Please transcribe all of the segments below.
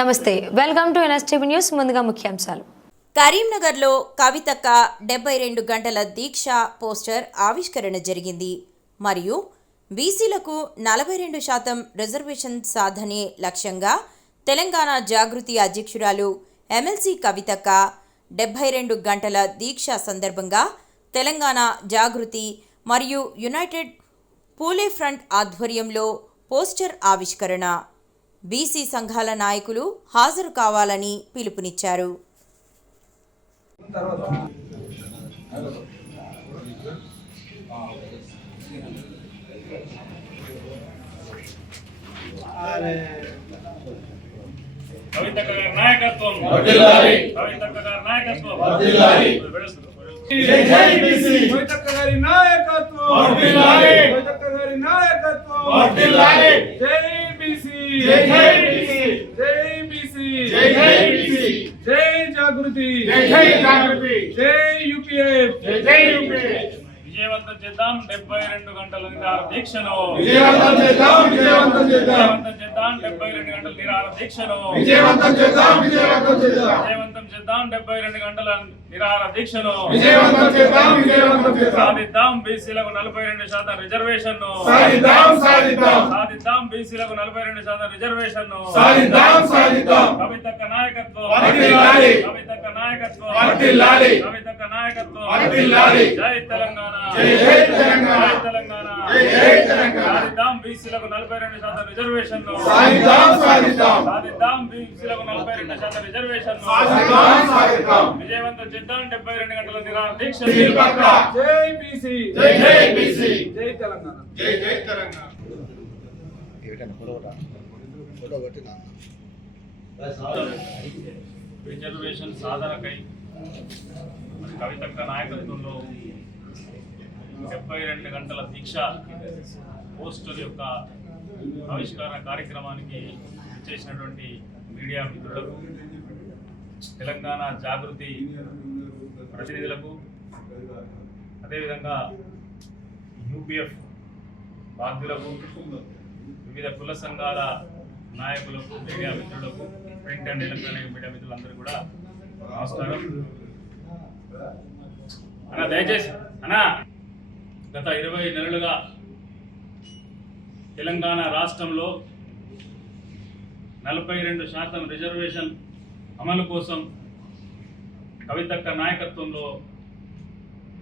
నమస్తే, welcome to NSTV news. ముందుగా ముఖ్యాంశాలు. కరీంనగర్లో కవితక్క 72 గంటల దీక్ష పోస్టర్ ఆవిష్కరణ జరిగింది. మరియు బీసీలకు 42% రిజర్వేషన్ సాధనే లక్ష్యంగా తెలంగాణ జాగృతి అధ్యక్షురాలు ఎమ్మెల్సీ కవితక్క 72 గంటల దీక్ష సందర్భంగా తెలంగాణ జాగృతి మరియు యునైటెడ్ పూలే ఫ్రంట్ ఆధ్వర్యంలో పోస్టర్ ఆవిష్కరణ. బీసీ సంఘాల నాయకులు హాజరు కావాలని పిలుపునిచ్చారు. కవితక్క గారి నాయకత్వం వర్ధిల్లాలి. కవితక్క గారి నాయకత్వం వర్ధిల్లాలి. జై జై బీసీ. కవితక్క గారి నాయకత్వం వర్ధిల్లాలి. కవితక్క గారి నాయకత్వం వర్ధిల్లాలి. జై బీసీ. జై జై బీసీ. జై బీసీ. జై జై బీసీ. జై జాగృతి. జై జై జాగృతి. జై యూపీఎఫ్. జై జై యూపీఎఫ్. విజయవంతం చేద్దాం 72 గంటల నిరాహార దీక్షను. విజయవంతం చేద్దాం. విజయవంతం చేద్దాం. విజయవంతం చేద్దాం 72 గంటల నిరాహార దీక్షను. విజయవంతం చేద్దాం. విజయవంతం చేద్దాం. విజయవంతం చేద్దాం 72 గంటల నిరాహార దీక్షను. విజయవంతం చేద్దాం. విజయవంతం చేద్దాం. సాధిద్దాం బీసీలకు 42% రిజర్వేషన్ ను. సాధిద్దాం. సాధిద్దాం. సాధిద్దాం బీసీలకు 42% రిజర్వేషన్ ను. సాధిద్దాం. సాధిద్దాం. కవితక్క నాయకత్వం వర్ధిల్లాలి. కవితక్క నాయకత్వం వర్ధిల్లాలి. కవితక్క నాయకత్వం వర్ధిల్లాలి. జై తెలంగాణ. జై జై తెలంగాణ. జై తెలంగాణ. జై జై తెలంగాణ. సాధిద్దాం బీసీలకు 42% రిజర్వేషన్ ను. సాధిద్దాం. సాధిద్దాం. సాధిద్దాం బీసీలకు 42% రిజర్వేషన్ ను. సాధిద్దాం. సాధిద్దాం. విజయవంతం చేద్దాం 72 గంటల నిరాహార దీక్ష. జై బీసీ. జై జై బీసీ. జై తెలంగాణ. జై జై తెలంగాణ. రిజర్వేషన్ సాధనకై కవితక్క నాయకత్వంలో 72 గంటల దీక్ష పోస్టర్ యొక్క ఆవిష్కరణ కార్యక్రమానికి చేసినటువంటి మీడియా మిత్రులకు, తెలంగాణ జాగృతి ప్రతినిధులకు, అదేవిధంగా యూపీఎఫ్ బాధ్యులకు, వివిధ కుల సంఘాల నాయకులకు, మీడియా మిత్రులకు, ప్రింట్ అండ్ ఎలక్ట్రానిక్ మీడియా మిత్రులందరూ కూడా నమస్కారం. అన్నా దయచేసి అన్నా, గత 20 నెలలుగా తెలంగాణ రాష్ట్రంలో 42% రిజర్వేషన్ అమలు కోసం కవితక్క నాయకత్వంలో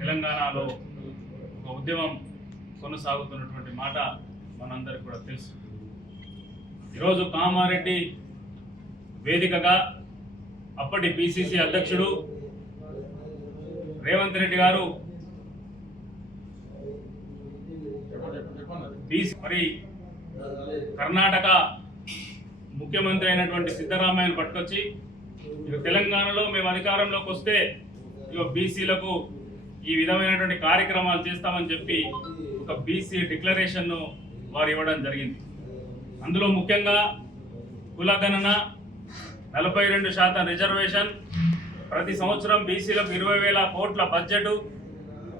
తెలంగాణలో ఒక ఉద్యమం కొనసాగుతున్నటువంటి మాట మనందరికీ కూడా తెలుసు. ఈరోజు కామారెడ్డి వేదికగా అప్పటి పిసిసి అధ్యక్షుడు రేవంత్ రెడ్డి గారు మరి కర్ణాటక ముఖ్యమంత్రి అయినటువంటి సిద్ధరామయ్యను పట్టుకొచ్చి ఇక తెలంగాణలో మేము అధికారంలోకి వస్తే ఇక బీసీలకు ఈ విధమైనటువంటి కార్యక్రమాలు చేస్తామని చెప్పి ఒక బీసీ డిక్లరేషన్ను వారు ఇవ్వడం జరిగింది. అందులో ముఖ్యంగా కులగణన, 42% రిజర్వేషన్, ప్రతి సంవత్సరం బీసీలకు 20,000 కోట్ల బడ్జెట్,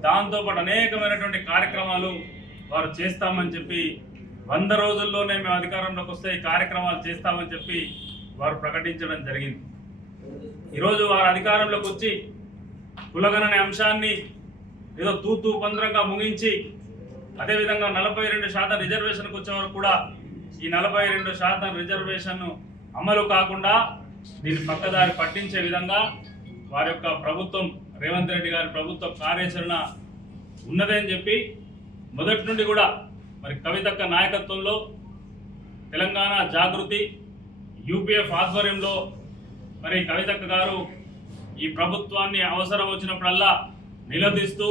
దాంతోపాటు అనేకమైనటువంటి కార్యక్రమాలు వారు చేస్తామని చెప్పి 100 రోజుల్లోనే మేము అధికారంలోకి వస్తే ఈ కార్యక్రమాలు చేస్తామని చెప్పి వారు ప్రకటించడం జరిగింది. ఈరోజు వారు అధికారంలోకి వచ్చి కులగణన అంశాన్ని ఏదో తూతూ పంద్రంగా ముగించి, అదేవిధంగా 42% రిజర్వేషన్కి వచ్చేవారు కూడా ఈ 42% రిజర్వేషన్ అమలు కాకుండా దీన్ని పక్కదారి పట్టించే విధంగా వారి యొక్క ప్రభుత్వం, రేవంత్ రెడ్డి గారి ప్రభుత్వ కార్యాచరణ ఉన్నదని చెప్పి మొదటి నుండి కూడా మరి కవితక్క నాయకత్వంలో తెలంగాణ జాగృతి యూపీఎఫ్ ఆధ్వర్యంలో మరి కవితక్క గారు ఈ ప్రభుత్వాన్ని అవసరం వచ్చినప్పుడల్లా నిలదీస్తూ,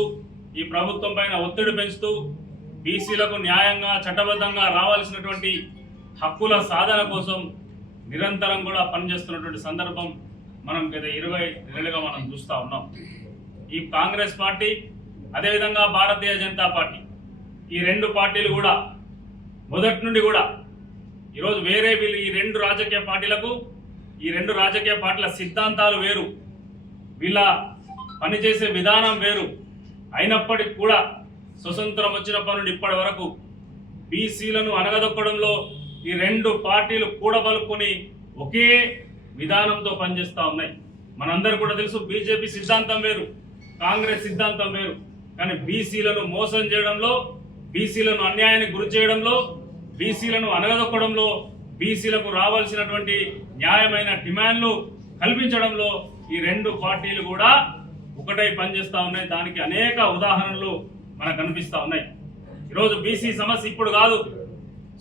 ఈ ప్రభుత్వం పైన ఒత్తిడి పెంచుతూ, బీసీలకు న్యాయంగా చట్టబద్ధంగా రావాల్సినటువంటి హక్కుల సాధన కోసం నిరంతరం కూడా పనిచేస్తున్నటువంటి సందర్భం మనం గత 20 నెలలుగా మనం చూస్తూ ఉన్నాం. ఈ కాంగ్రెస్ పార్టీ, అదేవిధంగా భారతీయ జనతా పార్టీ, ఈ 2 పార్టీలు కూడా మొదటి నుండి కూడా ఈరోజు వేరే వీళ్ళు ఈ 2 రాజకీయ పార్టీలకు, ఈ 2 రాజకీయ పార్టీల సిద్ధాంతాలు వేరు, వీళ్ళ పనిచేసే విధానం వేరు అయినప్పటికీ కూడా స్వతంత్రం వచ్చినప్పటి నుండి ఇప్పటి వరకు బీసీలను అనగదొక్కడంలో ఈ రెండు పార్టీలు కూడబలుకొని ఒకే విధానంతో పనిచేస్తూ ఉన్నాయి. మనందరూ కూడా తెలుసు, బీజేపీ సిద్ధాంతం వేరు, కాంగ్రెస్ సిద్ధాంతం వేరు. కానీ బీసీలను మోసం చేయడంలో, బీసీలను అన్యాయానికి గురి చేయడంలో, బీసీలను అనగదొక్కడంలో, బీసీలకు రావాల్సినటువంటి న్యాయమైన డిమాండ్లు కల్పించడంలో ఈ రెండు పార్టీలు కూడా ఒకటై పనిచేస్తూ ఉన్నాయి. దానికి అనేక ఉదాహరణలు మనకు కనిపిస్తూ ఉన్నాయి. ఈరోజు బీసీ సమస్య ఇప్పుడు కాదు,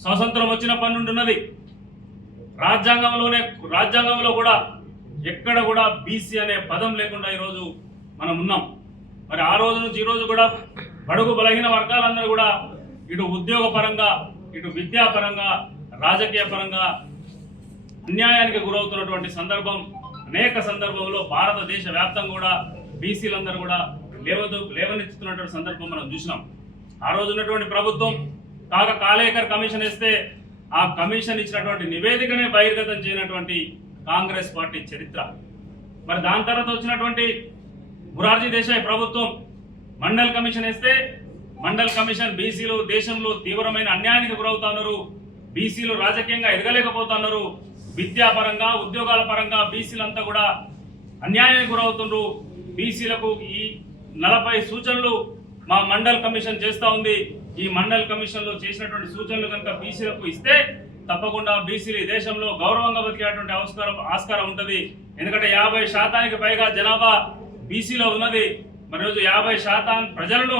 స్వాతంత్రం వచ్చినప్పటి నుండి ఉన్నది. రాజ్యాంగంలో కూడా ఎక్కడ కూడా బీసీ అనే పదం లేకుండా ఈరోజు మనం ఉన్నాం. మరి ఆ రోజు నుంచి ఈ రోజు కూడా బడుగు బలహీన వర్గాలందరూ కూడా ఇటు ఉద్యోగ పరంగా, ఇటు విద్యాపరంగా, రాజకీయ పరంగా అన్యాయానికి గురవుతున్నటువంటి సందర్భం అనేక సందర్భంలో భారతదేశ వ్యాప్తంగా కూడా బీసీలందరూ కూడా లేవనెత్తుతున్నటువంటి సందర్భం మనం చూసినాం. ఆ రోజు ఉన్నటువంటి ప్రభుత్వం కాలేకర్ కమిషన్ ఇస్తే ఆ కమిషన్ ఇచ్చినటువంటి నివేదికనే బహిర్గతం చేయనటువంటి కాంగ్రెస్ పార్టీ చరిత్ర. మరి దాని తర్వాత వచ్చినటువంటి మొరార్జీ దేశాయ్ ప్రభుత్వం మండల్ కమిషన్ ఇస్తే మండల్ కమిషన్ బీసీలు దేశంలో తీవ్రమైన అన్యాయానికి గురవుతున్నారు, బీసీలు రాజకీయంగా ఎదగలేకపోతున్నారు, విద్యాపరంగా ఉద్యోగాల పరంగా బీసీలంతా కూడా అన్యాయానికి గురవుతున్నారు. బీసీలకు ఈ 40 సూచనలు మా మండల్ కమిషన్ చేస్తూ ఉంది. ఈ మండల్ కమిషన్లో చేసినటువంటి సూచనలు కనుక బీసీలకు ఇస్తే తప్పకుండా బీసీలు దేశంలో గౌరవంగా బతికేటువంటి ఆస్కారం ఉంటుంది. ఎందుకంటే 50% పైగా జనాభా బీసీలో ఉన్నది. మరి రోజు 50% ప్రజలను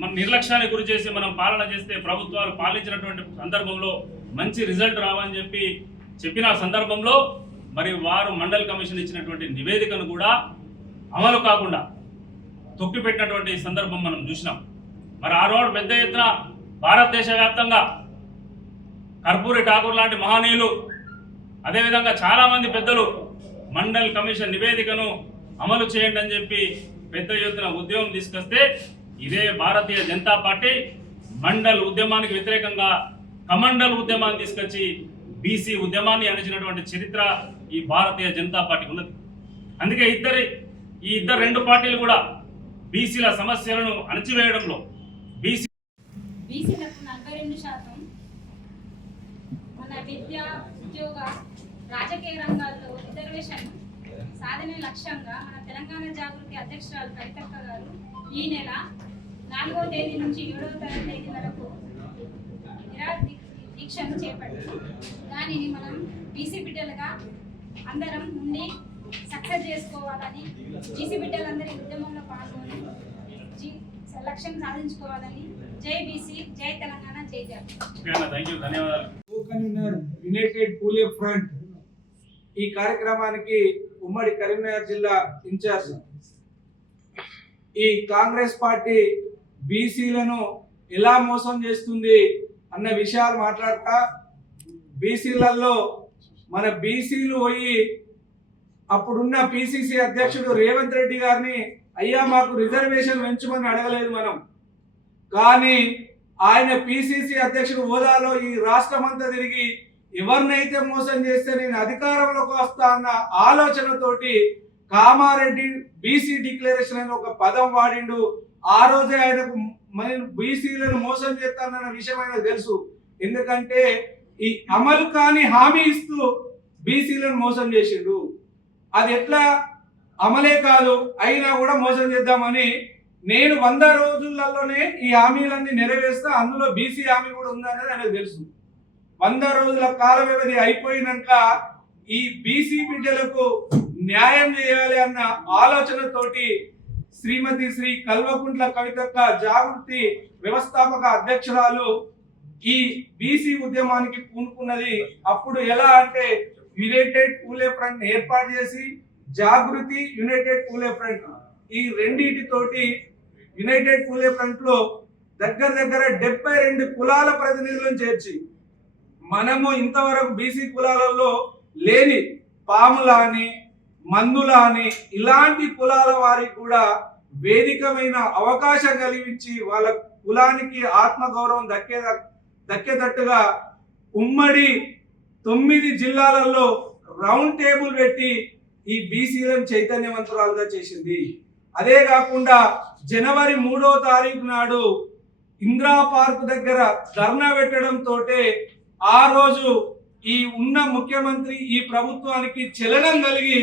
మన నిర్లక్ష్యానికి గురి చేసి మనం పాలన చేస్తే ప్రభుత్వాలు పాలించినటువంటి సందర్భంలో మంచి రిజల్ట్ రావని చెప్పిన సందర్భంలో మరి వారు మండల్ కమిషన్ ఇచ్చినటువంటి నివేదికను కూడా అమలు కాకుండా తొక్కిపెట్టినటువంటి సందర్భం మనం చూసినాం. మరి ఆ రోజు పెద్ద ఎత్తున భారతదేశ వ్యాప్తంగా కర్పూరి ఠాకూర్ లాంటి మహనీయులు, అదేవిధంగా చాలామంది పెద్దలు మండల్ కమిషన్ నివేదికను అమలు చేయండి అని చెప్పి పెద్ద ఎత్తున ఉద్యమం తీసుకొస్తే ఇదే భారతీయ జనతా పార్టీ మండల్ ఉద్యమానికి వ్యతిరేకంగా కమండల్ ఉద్యమాన్ని తీసుకొచ్చి బీసీ ఉద్యమాన్ని అణిచినటువంటి చరిత్ర ఈ భారతీయ జనతా పార్టీకి ఉన్నది. అందుకే ఈ ఇద్దరు రెండు పార్టీలు కూడా బీసీల సమస్యలను అణచివేయడంలో బీసీలకు 42% మన విద్య, ఉద్యోగ, రాజకీయ రంగాల్లో రిజర్వేషన్ సాధనే లక్ష్యంగా మన తెలంగాణ జాగృతి అధ్యక్షురాలు కవితక్క గారు ఈ నెల 4వ తేదీ నుంచి 7వ తేదీ వరకు దీక్షను చేపట్టారు. దానిని మనం బీసీ బిడ్డలుగా అందరం ఉండి సక్సెస్ చేసుకోవాలని, బీసీ బిడ్డలందరి ఉద్యమంలో పాల్గొని లక్ష్యం సాధించుకోవాలని జై బీసీ, జై తెలంగాణ, జై యునైటెడ్ పూలే ఫ్రంట్ ఈ కార్యక్రమానికి ఉమ్మడి కరీంనగర్ జిల్లా ఇన్ఛార్జ్ ఈ కాంగ్రెస్ పార్టీ బీసీలను ఎలా మోసం చేస్తుంది అన్న విషయాలు మాట్లాడతా, బీసీలలో మన బీసీలు పోయి అప్పుడున్న పిసిసి అధ్యక్షుడు రేవంత్ రెడ్డి గారిని అయ్యా మాకు రిజర్వేషన్ పెంచమని అడగలేదు మనం. కానీ ఆయన పిసిసి అధ్యక్షుడు హోదాలో ఈ రాష్ట్రం అంతా తిరిగి ఎవరినైతే మోసం చేస్తే నేను అధికారంలోకి వస్తా అన్న ఆలోచనతోటి కామారెడ్డి బీసీ డిక్లరేషన్ అని ఒక పదం వాడిండు. ఆ రోజే ఆయనకు బీసీలను మోసం చేస్తానన్న విషయం ఆయనకు తెలుసు. ఎందుకంటే ఈ అమలు కాని హామీ ఇస్తూ బీసీలను మోసం చేసిండు. అది ఎట్లా అమలే కాదు అయినా కూడా మోసం చేద్దామని నేను 100 రోజులలోనే ఈ హామీలన్నీ నెరవేరుస్తా, అందులో బీసీ హామీ కూడా ఉందనేది ఆయనకు తెలుసు. 100 రోజుల కాల వ్యవధి అయిపోయినాక ఈ బీసీ బిడ్డలకు న్యాయం చేయాలి అన్న ఆలోచనతోటి శ్రీమతి శ్రీ కల్వకుంట్ల కవితక్క జాగృతి వ్యవస్థాపక అధ్యక్షురాలు ఈ బీసీ ఉద్యమానికి పూనుకున్నది. అప్పుడు ఎలా అంటే యునైటెడ్ పూలే ఫ్రంట్ ఏర్పాటు చేసి జాగృతి, యునైటెడ్ పూలే ఫ్రంట్ ఈ రెండింటితోటి యునైటెడ్ పూలే ఫ్రంట్ లో దగ్గర 72 కులాల ప్రతినిధులను చేర్చి మనము ఇంతవరకు బీసీ కులాలలో లేని పాముల అని, మందుల అని ఇలాంటి కులాల వారికి కూడా వేదికమైన అవకాశం కలిగించి వాళ్ళ కులానికి ఆత్మగౌరవం దక్కేటట్టుగా ఉమ్మడి 9 జిల్లాలలో రౌండ్ టేబుల్ పెట్టి ఈ బీసీలను చైతన్యవంతురాలుగా చేసింది. అదే కాకుండా జనవరి 3వ తారీఖు నాడు ఇందిరా పార్క్ దగ్గర ధర్నా పెట్టడంతో ఆ రోజు ఈ ఉన్న ముఖ్యమంత్రి ఈ ప్రభుత్వానికి చలనం కలిగి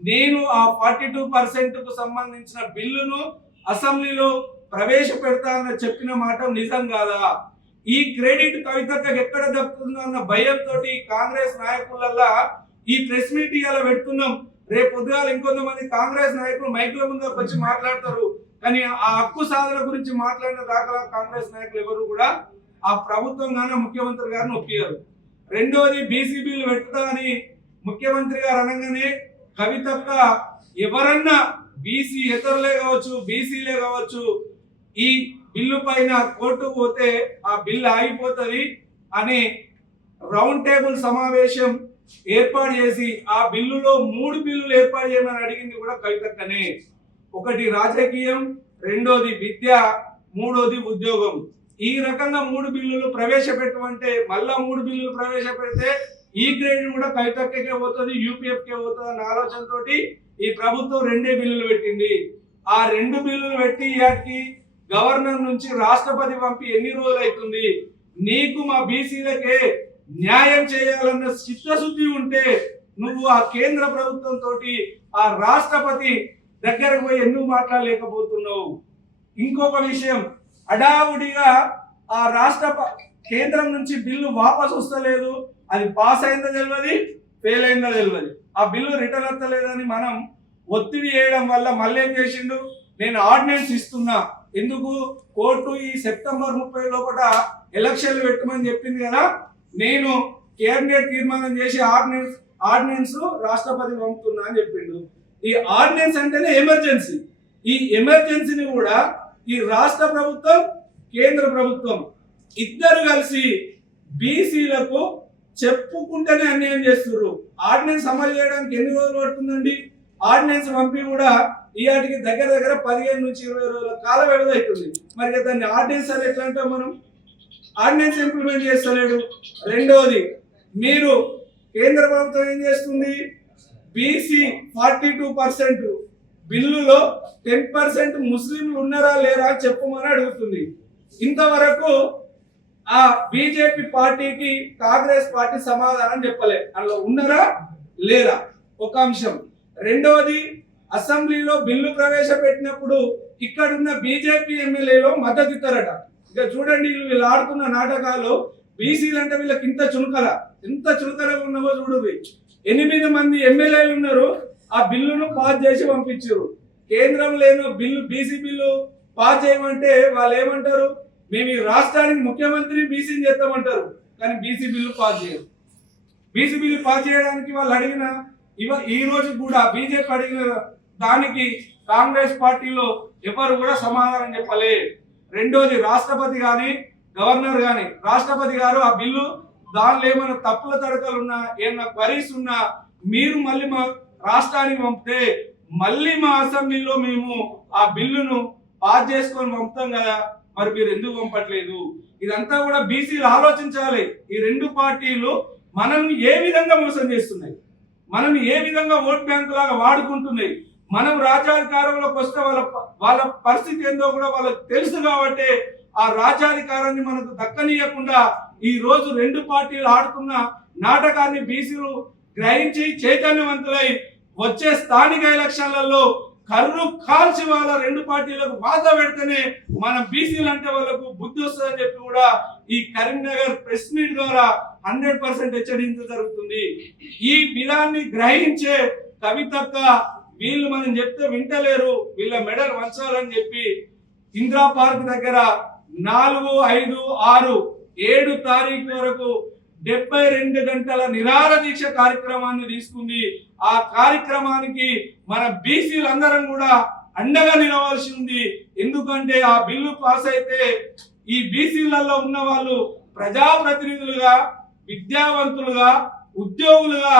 నేను ఆ 42%కు సంబంధించిన బిల్లును అసెంబ్లీలో ప్రవేశపెడతానని చెప్పిన మాట నిజం కాదా? ఈ క్రెడిట్ కవితకు ఎక్కడ దక్కుతుందో అన్న భయంతో కాంగ్రెస్ నాయకులల్లా ఈ ప్రెస్ మీట్ ఇలా పెడుతున్నాం. రేపు పొద్దుగాల ఇంకొంతమంది కాంగ్రెస్ నాయకులు మైకుల ముందుకు వచ్చి మాట్లాడతారు, కానీ ఆ హక్కు సాధన గురించి మాట్లాడిన దాకా కాంగ్రెస్ నాయకులు ఎవరు కూడా ఆ ప్రభుత్వం గానే ముఖ్యమంత్రి గారిని ఒప్పియారు. రెండోది బీసీ బిల్లు పెడతా అని ముఖ్యమంత్రి గారు అనగానే కవితక్క ఎవరన్నా బీసీ ఇతరులే కావచ్చు బీసీలే కావచ్చు ఈ బిల్లు పైన కోర్టుకు పోతే ఆ బిల్లు ఆగిపోతుంది అని రౌండ్ టేబుల్ సమావేశం ఏర్పాటు చేసి ఆ బిల్లులో 3 బిల్లులు ఏర్పాటు చేయమని అడిగింది కూడా కవితక్కనే. ఒకటి రాజకీయం, రెండోది విద్య, మూడోది ఉద్యోగం. ఈ రకంగా 3 బిల్లులు ప్రవేశపెట్టమంటే మళ్ళా 3 బిల్లులు ప్రవేశపెడితే ఈ గ్రేడ్ కూడా కవితక్కకే పోతుంది, యూపీఎఫ్కే పోతుంది అన్న ఆలోచనతో ఈ ప్రభుత్వం 2 బిల్లులు పెట్టింది. ఆ 2 బిల్లులు పెట్టి వాటికి గవర్నర్ నుంచి రాష్ట్రపతి పంపి ఎన్ని రోజులు అవుతుంది? నీకు మా బీసీలకే న్యాయం చేయాలన్న చిత్తశుద్ధి ఉంటే నువ్వు ఆ కేంద్ర ప్రభుత్వంతో ఆ రాష్ట్రపతి దగ్గరకు పోయి ఎందుకు మాట్లాడలేకపోతున్నావు? ఇంకొక విషయం, అడావుడిగా ఆ కేంద్రం నుంచి బిల్లు వాపసు వస్తలేదు, అది పాస్ అయిందో తెలియదు, ఫెయిల్ అయిందో తెలియదు, ఆ బిల్లు రిటర్న్ వస్తలేదని మనం ఒత్తిడి చేయడం వల్ల మళ్ళీ ఏం చేసిండు, నేను ఆర్డినెన్స్ ఇస్తున్నా, ఎందుకు కోర్టు ఈ సెప్టెంబర్ 30 లోపల ఎలక్షన్లు పెట్టమని చెప్పింది కదా, నేను కేబినెట్ తీర్మానం చేసి ఆర్డినెన్స్ రాష్ట్రపతి పంపుతున్నా అని చెప్పిండు. ఈ ఆర్డినెన్స్ అంటేనే ఎమర్జెన్సీ. ఈ ఎమర్జెన్సీని కూడా ఈ రాష్ట్ర ప్రభుత్వం కేంద్ర ప్రభుత్వం ఇద్దరు కలిసి బీసీలకు చెప్పుకుంటేనే అన్యాయం చేస్తున్నారు. ఆర్డినెన్స్ అమలు చేయడానికి ఎన్ని రోజులు పడుతుందండి? ఆర్డినెన్స్ పంపి కూడా ఈయాటికి దగ్గర 15 నుంచి 20 రోజుల కాల వ్యవధి అవుతుంది. మరి దాన్ని ఆర్డినెన్స్ అని ఎట్లా అంటాం మనం? ఆర్డినెన్స్ ఇంప్లిమెంట్ చేస్తలేడు. రెండోది, మీరు కేంద్ర ప్రభుత్వం ఏం చేస్తుంది? బీసీ 42% బిల్లులో 10% ముస్లింలు ఉన్నారా లేరా చెప్పమని అడుగుతుంది. ఇంతవరకు ఆ బీజేపీ పార్టీకి కాంగ్రెస్ పార్టీ సమాధానం చెప్పలే, అందులో ఉన్నారా లేరా ఒక అంశం. రెండవది, అసెంబ్లీలో బిల్లు ప్రవేశపెట్టినప్పుడు ఇక్కడున్న బీజేపీ ఎమ్మెల్యేలో మద్దతు ఇస్తారట. ఇక చూడండి వీళ్ళు ఆడుతున్న నాటకాలు. బీసీలు అంటే వీళ్ళకి ఎంత చులకన ఉన్నావో చూడు. 8 మంది ఎమ్మెల్యేలు ఉన్నారు, ఆ బిల్లును పాస్ చేసి పంపించారు. కేంద్రం లేని బిల్లు బీసీ బిల్లు పాస్ చేయమంటే వాళ్ళు ఏమంటారు? మేము ఈ రాష్ట్రానికి ముఖ్యమంత్రిని బీసీని చేస్తామంటారు, కానీ బీసీ బిల్లు పాస్ చేయరు. బీసీ బిల్లు పాస్ చేయడానికి వాళ్ళు అడిగిన ఈ రోజు కూడా బీజేపీ అడిగిన దానికి కాంగ్రెస్ పార్టీలో ఎవరు కూడా సమాధానం చెప్పలే. రెండోది, రాష్ట్రపతి గాని గవర్నర్ గాని, రాష్ట్రపతి గారు ఆ బిల్లు దానిలో ఏమైనా తప్పుల తడకలు ఉన్నా ఏమైనా క్వరీస్ ఉన్నా మీరు మళ్ళీ మా రాష్ట్రానికి పంపితే మళ్ళీ మా అసెంబ్లీలో మేము ఆ బిల్లును పాస్ చేసుకొని పంపుతాం కదా, మరి మీరు ఎందుకు పంపట్లేదు? ఇదంతా కూడా బీసీలు ఆలోచించాలి. ఈ 2 పార్టీలు మనల్ని ఏ విధంగా మోసం చేస్తున్నాయి, మనం ఏ విధంగా ఓట్ బ్యాంక్ లాగా వాడుకుంటున్నాయి. మనం రాజ్యాధికారంలోకి వస్తే వాళ్ళ పరిస్థితి ఏందో కూడా వాళ్ళకి తెలుసు కాబట్టి ఆ రాజ్యాధికారాన్ని మనకు దక్కనీయకుండా ఈ రోజు 2 పార్టీలు ఆడుతున్న నాటకాన్ని బీసీలు గ్రహించి చైతన్యవంతులై వచ్చే స్థానిక ఎలక్షన్లలో కర్రు కాల్చి వాళ్ళ 2 పార్టీలకు వాదా పెడితేనే మన బీసీలు అంటే వాళ్ళకు బుద్ధి వస్తుందని చెప్పి కూడా ఈ కరీంనగర్ ప్రెస్ మీట్ ద్వారా 100% హెచ్చరించడం జరుగుతుంది. ఈ విధాన్ని గ్రహించే కవితక్క వీళ్ళు మనం చెప్తే వింటలేరు, వీళ్ళ మెడల్ వంచాలని చెప్పి ఇందిరా పార్క్ దగ్గర 4, 5, 6, 7 తారీఖు వరకు 72 గంటల నిరాహార దీక్ష కార్యక్రమాన్ని తీసుకుంది. ఆ కార్యక్రమానికి మన బీసీలందరం కూడా అండగా నిలవాల్సి ఉంది. ఎందుకంటే ఆ బిల్లు పాస్ అయితే ఈ బీసీలలో ఉన్న వాళ్ళు ప్రజాప్రతినిధులుగా, విద్యావంతులుగా, ఉద్యోగులుగా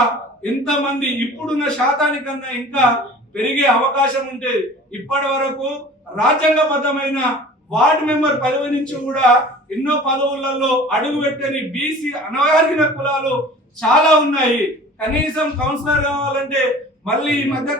ఎంతమంది ఇప్పుడున్న శాతానికన్నా ఇంకా పెరిగే అవకాశం ఉంటుంది. ఇప్పటి వరకు రాజ్యాంగబద్ధమైన వార్డు మెంబర్ పదవి నుంచి కూడా ఎన్నో పదవులలో అడుగు పెట్టని బీసీ అనగారిన కులాలు చాలా ఉన్నాయి. కనీసం కౌన్సిలర్ కావాలంటే మళ్ళీ ఈ మధ్య